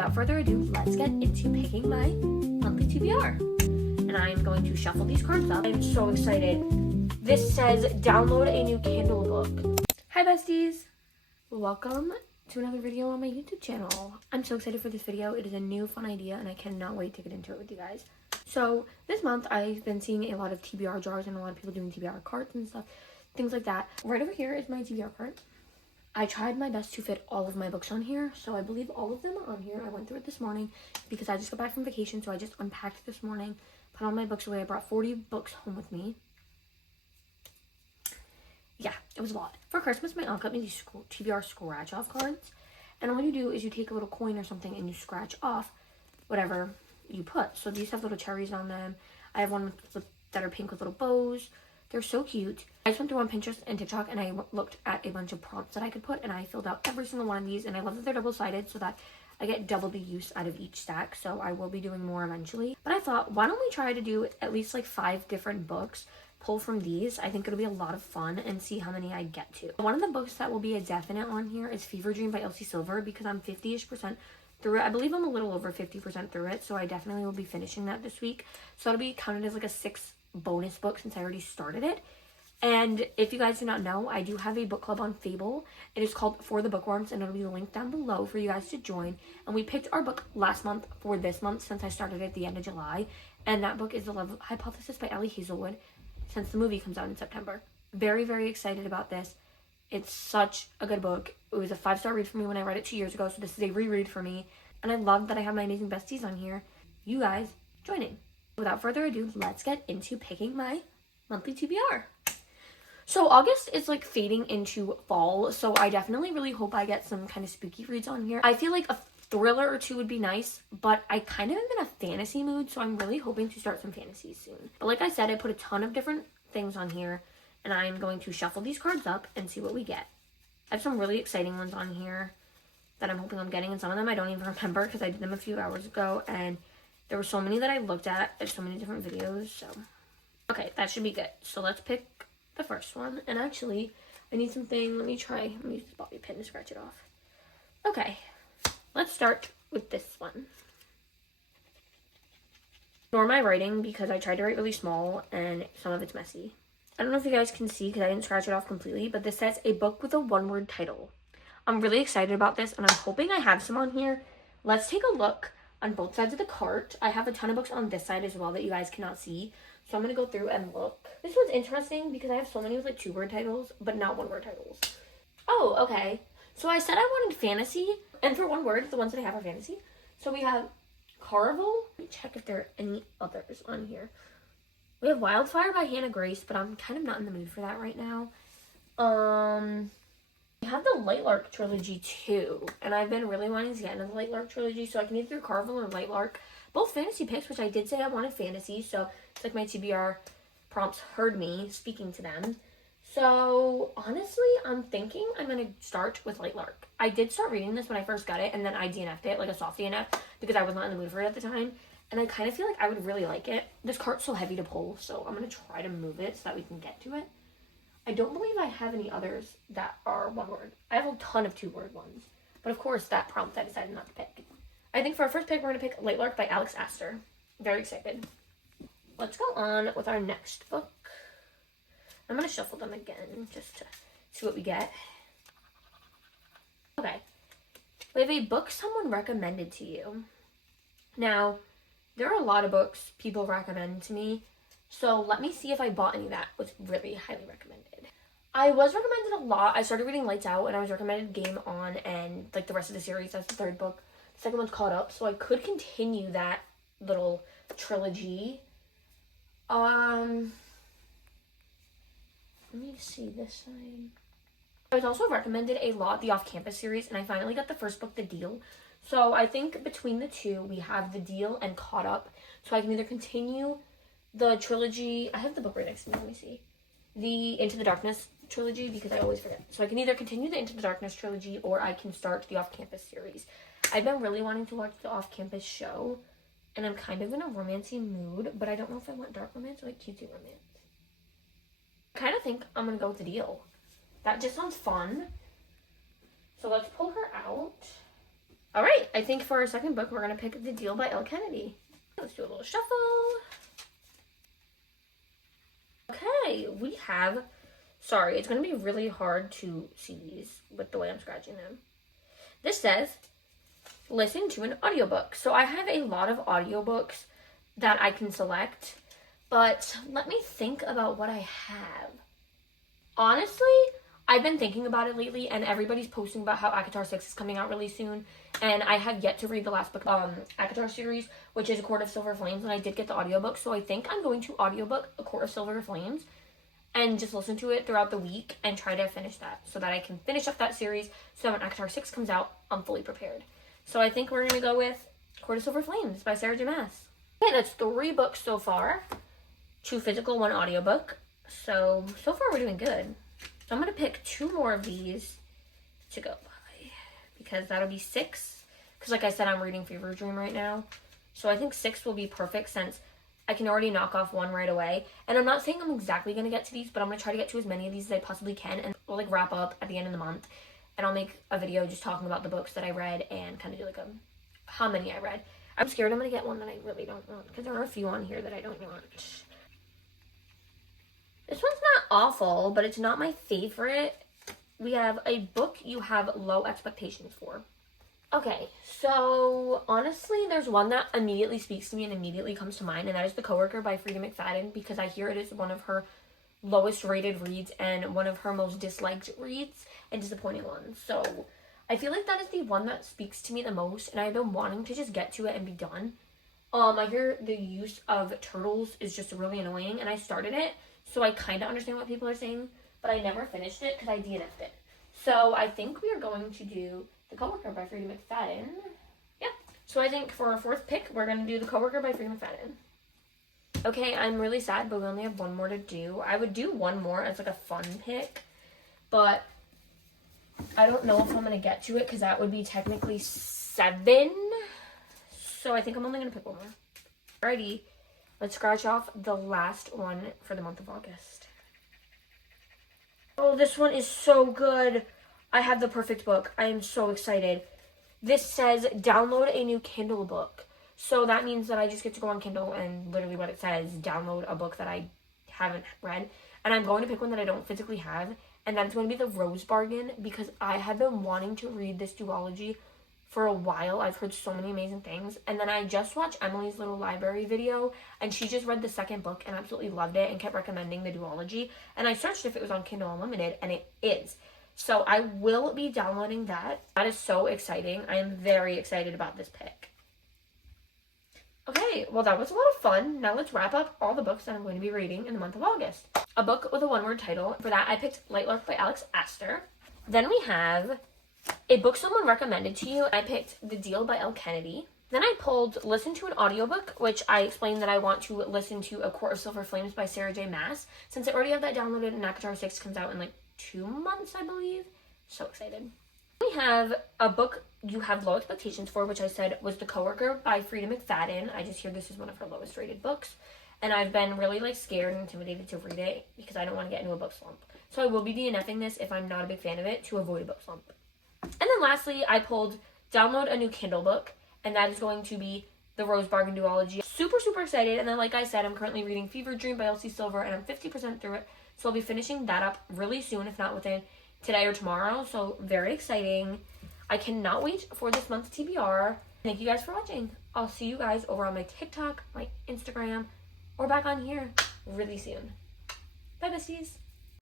without further ado, let's get into picking my monthly TBR. And I am going to shuffle these cards up. I'm so excited. This says, download a new Kindle book. Hi besties! Welcome to another video on my YouTube channel. I'm so excited for this video. It is a new fun idea and I cannot wait to get into it with you guys. So this month I've been seeing a lot of TBR jars and a lot of people doing TBR cards and stuff, things like that. Right over here is my TBR card. I tried my best to fit all of my books on here, so I believe all of them are on here. I went through it this morning because I just got back from vacation, so I just unpacked this morning, put all my books away. I brought 40 books home with me. Yeah, it was a lot. For Christmas, my aunt got me these TBR scratch-off cards, and all you do is you take a little coin or something and you scratch off whatever you put. So these have little cherries on them. I have one that are pink with little bows. They're so cute. I just went through on Pinterest and TikTok and I looked at a bunch of prompts that I could put and I filled out every single one of these, and I love that they're double-sided so that I get double the use out of each stack, so I will be doing more eventually. But I thought, why don't we try to do at least like 5 different books, pull from these. I think it'll be a lot of fun and see how many I get to. One of the books that will be a definite on here is Fever Dream by Elsie Silver because I'm 50-ish% through it. I believe I'm a little over 50% through it, so I definitely will be finishing that this week. So it'll be counted as like a 6 bonus book since I already started it. And if you guys do not know, I do have a book club on Fable. It is called For the Bookworms, and it'll be linked down below for you guys to join. And we picked our book last month for this month since I started at the end of July. And that book is The Love Hypothesis by Ali Hazelwood, since the movie comes out in September. Very, very excited about this. It's such a good book. It was a 5-star read for me when I read it 2 years ago, so this is a reread for me. And I love that I have my amazing besties on here, you guys, joining. Without further ado, let's get into picking my monthly TBR. So August is like fading into fall, so I definitely really hope I get some kind of spooky reads on here. I feel like a thriller or 2 would be nice, but I kind of am in a fantasy mood, so I'm really hoping to start some fantasies soon. But like I said, I put a ton of different things on here, and I'm going to shuffle these cards up and see what we get. I have some really exciting ones on here that I'm hoping I'm getting, and some of them I don't even remember because I did them a few hours ago, and there were so many that I looked at in so many different videos, so. Okay, that should be good. So let's pick the first one, and actually, I need something. Let me use this bobby pin to scratch it off. Okay, let's start with this one. Ignore my writing because I tried to write really small, and some of it's messy. I don't know if you guys can see because I didn't scratch it off completely, but this says a book with a 1-word title. I'm really excited about this, and I'm hoping I have some on here. Let's take a look on both sides of the cart. I have a ton of books on this side as well that you guys cannot see, so I'm going to go through and look. This one's interesting because I have so many with like 2-word titles, but not 1-word titles. Oh, okay. So I said I wanted fantasy, and for 1 word, the ones that I have are fantasy. So we have Caraval. Let me check if there are any others on here. We have Wildfire by Hannah Grace, but I'm kind of not in the mood for that right now. We have the Lightlark trilogy too, and I've been really wanting to get into the Lightlark trilogy, so I can either do Caraval or Lightlark. Both fantasy picks, which I did say I wanted fantasy, so it's like my TBR prompts heard me speaking to them. So honestly, I'm thinking I'm going to start with Lightlark. I did start reading this when I first got it, and then I DNF'd it, like a soft DNF, because I was not in the mood for it at the time. And I kind of feel like I would really like it. This cart's so heavy to pull, so I'm going to try to move it so that we can get to it. I don't believe I have any others that are 1 word. I have a ton of 2-word ones. But of course, that prompt I decided not to pick. I think for our first pick, we're going to pick Lightlark by Alex Astor. Very excited. Let's go on with our next book. I'm going to shuffle them again just to see what we get. Okay. We have a book someone recommended to you. Now, there are a lot of books people recommend to me, so let me see if I bought any that was really highly recommended. I was recommended a lot. I started reading Lights Out, and I was recommended Game On and like the rest of the series. That's the 3rd book. The 2nd one's Caught Up, so I could continue that little trilogy. Let me see this side. I was also recommended a lot the Off-Campus series, and I finally got the first book, The Deal. So I think between the 2, we have The Deal and Caught Up. So I can either continue the trilogy. I have the book right next to me. Let me see. The Into the Darkness trilogy, because I always forget. So I can either continue the Into the Darkness trilogy, or I can start the Off-Campus series. I've been really wanting to watch the Off-Campus show, and I'm kind of in a romancy mood, but I don't know if I want dark romance or like cutesy romance. I kind of think I'm going to go with The Deal. That just sounds fun. So let's pull her out. All right, I think for our second book, we're going to pick The Deal by Elle Kennedy. Let's do a little shuffle. Okay, we have, sorry, it's going to be really hard to see these with the way I'm scratching them. This says, listen to an audiobook. So I have a lot of audiobooks that I can select, but let me think about what I have. Honestly, I've been thinking about it lately, and everybody's posting about how ACOTAR 6 is coming out really soon, and I have yet to read the last book, ACOTAR series, which is A Court of Silver Flames, and I did get the audiobook, so I think I'm going to audiobook A Court of Silver Flames, and just listen to it throughout the week, and try to finish that, so that I can finish up that series, so when ACOTAR 6 comes out, I'm fully prepared. So I think we're going to go with Court of Silver Flames by Sarah J. Maas. Okay, that's 3 books so far. 2 physical, 1 audiobook. So far we're doing good. So I'm going to pick 2 more of these to go by, because that'll be 6. Because like I said, I'm reading Fever Dream right now. So I think 6 will be perfect since I can already knock off 1 right away. And I'm not saying I'm exactly going to get to these, but I'm going to try to get to as many of these as I possibly can. And we'll like wrap up at the end of the month. And I'll make a video just talking about the books that I read and kind of do like a how many I read. I'm scared I'm going to get one that I really don't want, because there are a few on here that I don't want. This one's not awful, but it's not my favorite. We have a book you have low expectations for. Okay, so honestly, there's one that immediately speaks to me and immediately comes to mind, and that is The Coworker by Freida McFadden, because I hear it is one of her lowest rated reads and one of her most disliked reads and disappointing ones. So I feel like that is the one that speaks to me the most, and I've been wanting to just get to it and be done. I hear the use of turtles is just really annoying, and I started it, so I kind of understand what people are saying, but I never finished it because I DNF'd it. So I think we are going to do The Coworker by Freida McFadden. Yeah. So I think for our 4th pick, we're going to do The Coworker by Freida McFadden. Okay, I'm really sad, but we only have 1 more to do. I would do 1 more as like a fun pick, but I don't know if I'm going to get to it because that would be technically 7. So I think I'm only going to pick 1 more. Alrighty. Let's scratch off the last one for the month of August. Oh, this one is so good. I have the perfect book. I am so excited. This says, download a new Kindle book. So that means that I just get to go on Kindle and literally what it says, download a book that I haven't read. And I'm going to pick one that I don't physically have. And that's going to be The Rose Bargain, because I have been wanting to read this duology for a while. I've heard so many amazing things. And then I just watched Emily's Little Library video, and she just read the 2nd book and absolutely loved it and kept recommending the duology. And I searched if it was on Kindle Unlimited, and it is. So I will be downloading that. That is so exciting. I am very excited about this pick. Okay, well that was a lot of fun. Now let's wrap up all the books that I'm going to be reading in the month of August. A book with a 1-word title. For that, I picked Lightlark by Alex Astor. Then we have a book someone recommended to you. I picked The Deal by Elle Kennedy. Then I pulled Listen to an Audiobook, which I explained that I want to listen to A Court of Silver Flames by Sarah J. Maas. Since I already have that downloaded and ACOTAR 6 comes out in like 2 months, I believe. So excited. We have a book you have low expectations for, which I said was The Coworker by Freida McFadden. I just hear this is one of her lowest rated books. And I've been really like scared and intimidated to read it because I don't want to get into a book slump. So I will be DNFing this if I'm not a big fan of it to avoid a book slump. And then lastly, I pulled Download a New Kindle Book, and that is going to be The Rose Bargain Duology. Super, super excited. And then like I said, I'm currently reading Fever Dream by Elsie Silver, and I'm 50% through it. So I'll be finishing that up really soon, if not within today or tomorrow. So very exciting. I cannot wait for this month's TBR. Thank you guys for watching. I'll see you guys over on my TikTok, my Instagram, or back on here really soon. Bye, besties.